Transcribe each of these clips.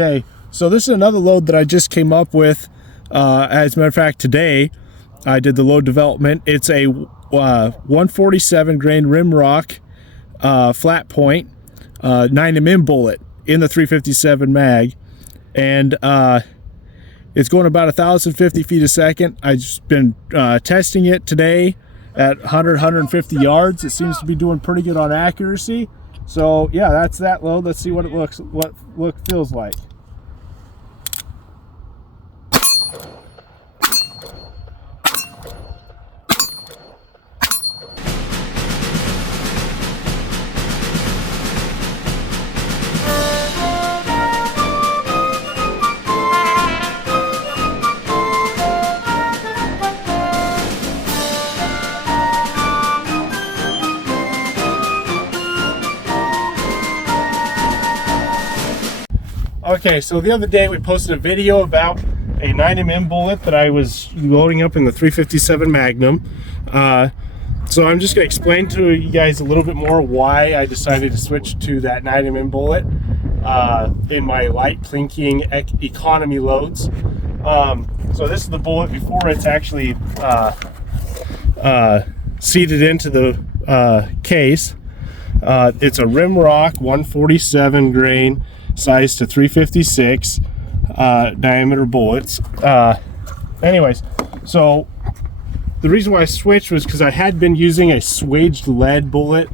Okay, so this is another load that I just came up with. As a matter of fact, today I did the load development. It's a 147 grain Rimrock flat point 9mm bullet in the 357 mag, and it's going about 1,050 feet a second. I've just been testing it today at 150 yards. It seems to be doing pretty good on accuracy. So yeah, that's that load. Let's see what it feels like. Okay, so the other day we posted a video about a 9mm bullet that I was loading up in the 357 Magnum. So I'm just going to explain to you guys a little bit more why I decided to switch to that 9mm bullet in my light plinking economy loads. So this is the bullet before it's actually seated into the case. It's a Rimrock 147 grain size to 356 diameter bullets. Anyways, so the reason why I switched was because I had been using a swaged lead bullet.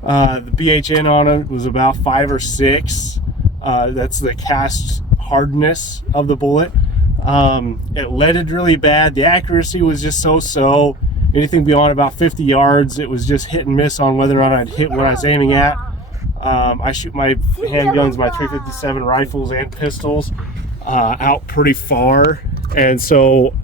The BHN on it was about 5 or 6. That's the cast hardness of the bullet. It leaded really bad. The accuracy was just so-so. Anything beyond about 50 yards, it was just hit and miss on whether or not I'd hit what I was aiming at. I shoot my handguns, my 357 rifles and pistols out pretty far, and so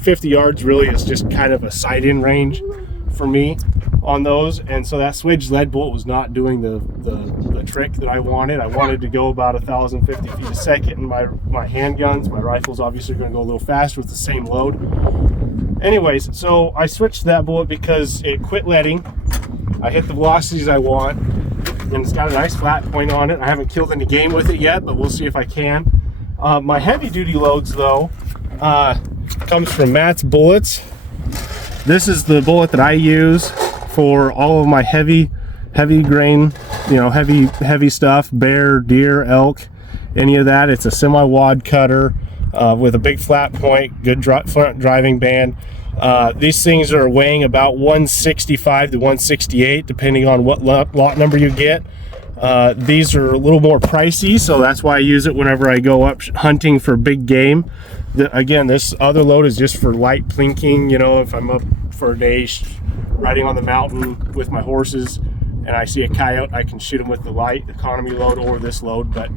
50 yards really is just kind of a sight-in range for me on those. And so that swaged lead bullet was not doing the trick that I wanted. I wanted to go about 1,050 feet a second in my handguns. My rifles obviously are going to go a little faster with the same load. Anyways, so I switched to that bullet because it quit leading. I hit the velocities I want, and it's got a nice flat point on it. I haven't killed any game with it yet, but we'll see if I can. My heavy duty loads though comes from Matt's Bullets. This is the bullet that I use for all of my heavy grain, heavy stuff, bear, deer, elk, any of that. It's a semi-wad cutter with a big flat point, good front driving band. These things are weighing about 165 to 168 depending on what lot number you get. These are a little more pricey, so that's why I use it whenever I go up hunting for big game. Again, this other load is just for light plinking. If I'm up for a day riding on the mountain with my horses and I see a coyote, I can shoot him with the light economy load or this load. But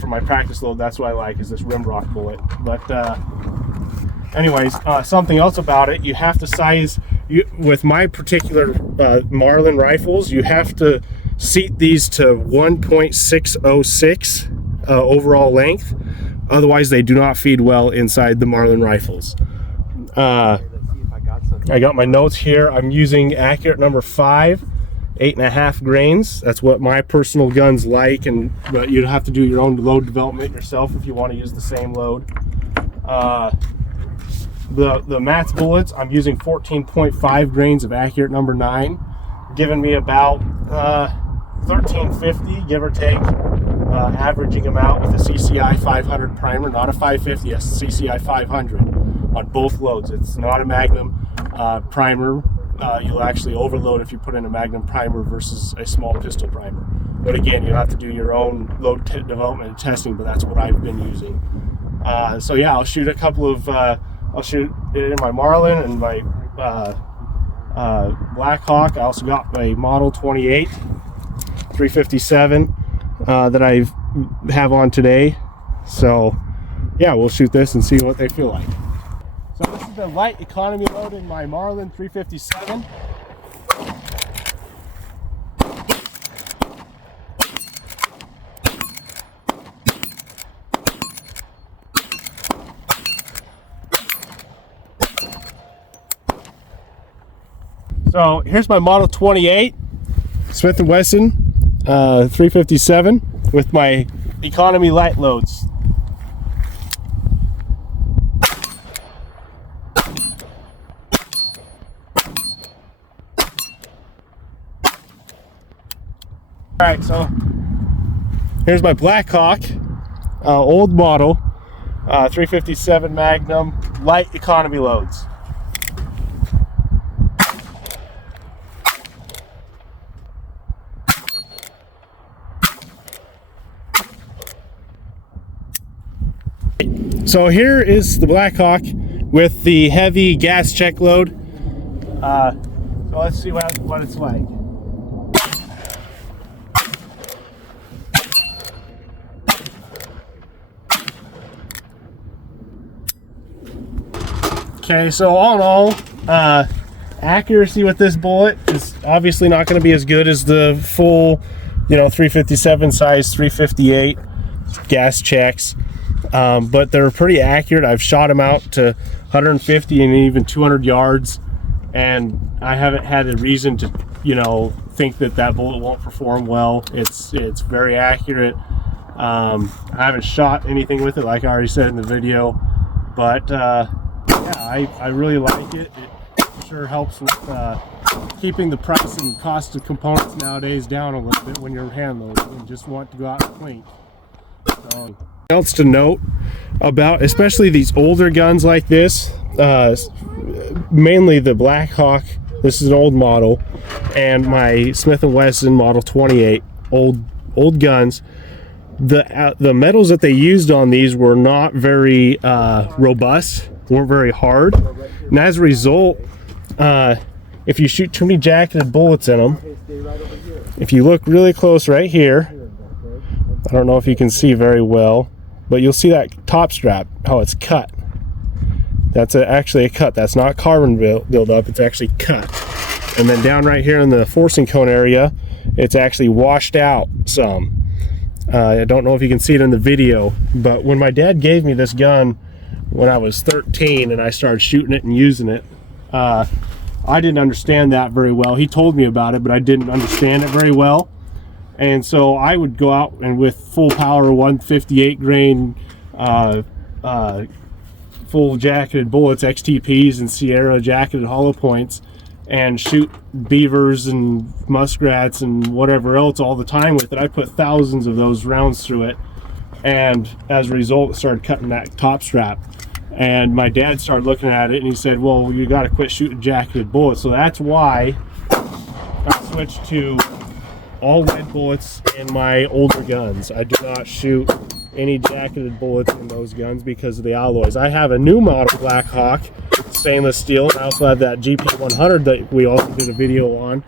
for my practice load, that's what I like, is this Rimrock bullet. But anyways, something else about it, you have to size, with my particular Marlin rifles, you have to seat these to 1.606 overall length. Otherwise, they do not feed well inside the Marlin rifles. I got my notes here. I'm using accurate number 5, 8.5 grains. That's what my personal guns like, but you'd have to do your own load development yourself if you want to use the same load. The Matt's Bullets, I'm using 14.5 grains of accurate number 9, giving me about 1350, give or take, averaging them out with a CCI 500 primer, not a 550, a CCI 500 on both loads. It's not a Magnum primer. You'll actually overload if you put in a Magnum primer versus a small pistol primer. But again, you have to do your own load development and testing, but that's what I've been using. So yeah, I'll shoot a couple of, I'll shoot it in my Marlin and my Blackhawk. I also got my Model 28 357 that I have on today. So yeah, we'll shoot this and see what they feel like. So this is the light economy load in my Marlin 357. So here's my Model 28 Smith & Wesson 357 with my economy light loads. All right, so here's my Blackhawk, old model, 357 Magnum, light economy loads. So here is the Blackhawk with the heavy gas check load. So let's see what it's like. Okay, so all in all, accuracy with this bullet is obviously not going to be as good as the full, 357 size 358 gas checks, but they're pretty accurate. I've shot them out to 150 and even 200 yards, and I haven't had a reason to, think that bullet won't perform well. It's very accurate. I haven't shot anything with it, like I already said in the video, but yeah, I really like it. It sure helps with keeping the price and cost of components nowadays down a little bit when you're hand loading and just want to go out and clean. So, else to note about especially these older guns like this, mainly the Blackhawk, this is an old model, and my Smith & Wesson Model 28, old guns. The metals that they used on these were not very robust, weren't very hard, and as a result, if you shoot too many jacketed bullets in them, if you look really close right here, I don't know if you can see very well, but you'll see that top strap, how it's cut. That's actually a cut. That's not carbon buildup, it's actually cut. And then down right here in the forcing cone area, it's actually washed out some. I don't know if you can see it in the video, but when my dad gave me this gun when I was 13 and I started shooting it and using it, I didn't understand that very well. He told me about it, but I didn't understand it very well. And so I would go out and with full power 158 grain full jacketed bullets, XTPs and Sierra jacketed hollow points, and shoot beavers and muskrats and whatever else all the time with it. I put thousands of those rounds through it, and as a result it started cutting that top strap. And my dad started looking at it and he said, well, you got to quit shooting jacketed bullets. So that's why I switched to all lead bullets in my older guns. I do not shoot any jacketed bullets in those guns because of the alloys. I have a new model Blackhawk, stainless steel, and I also have that GP100 that we also did a video on,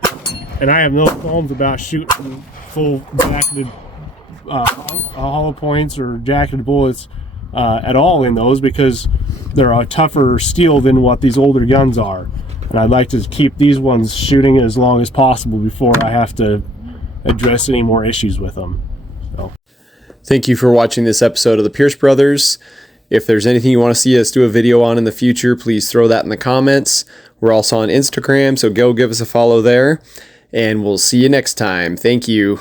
and I have no qualms about shooting full jacketed hollow points or jacketed bullets at all in those, because they're a tougher steel than what these older guns are, and I'd like to keep these ones shooting as long as possible before I have to address any more issues with them. So, thank you for watching this episode of the Pierce Brothers. If there's anything you want to see us do a video on in the future, please throw that in the comments. We're also on Instagram, so go give us a follow there, and we'll see you next time. Thank you.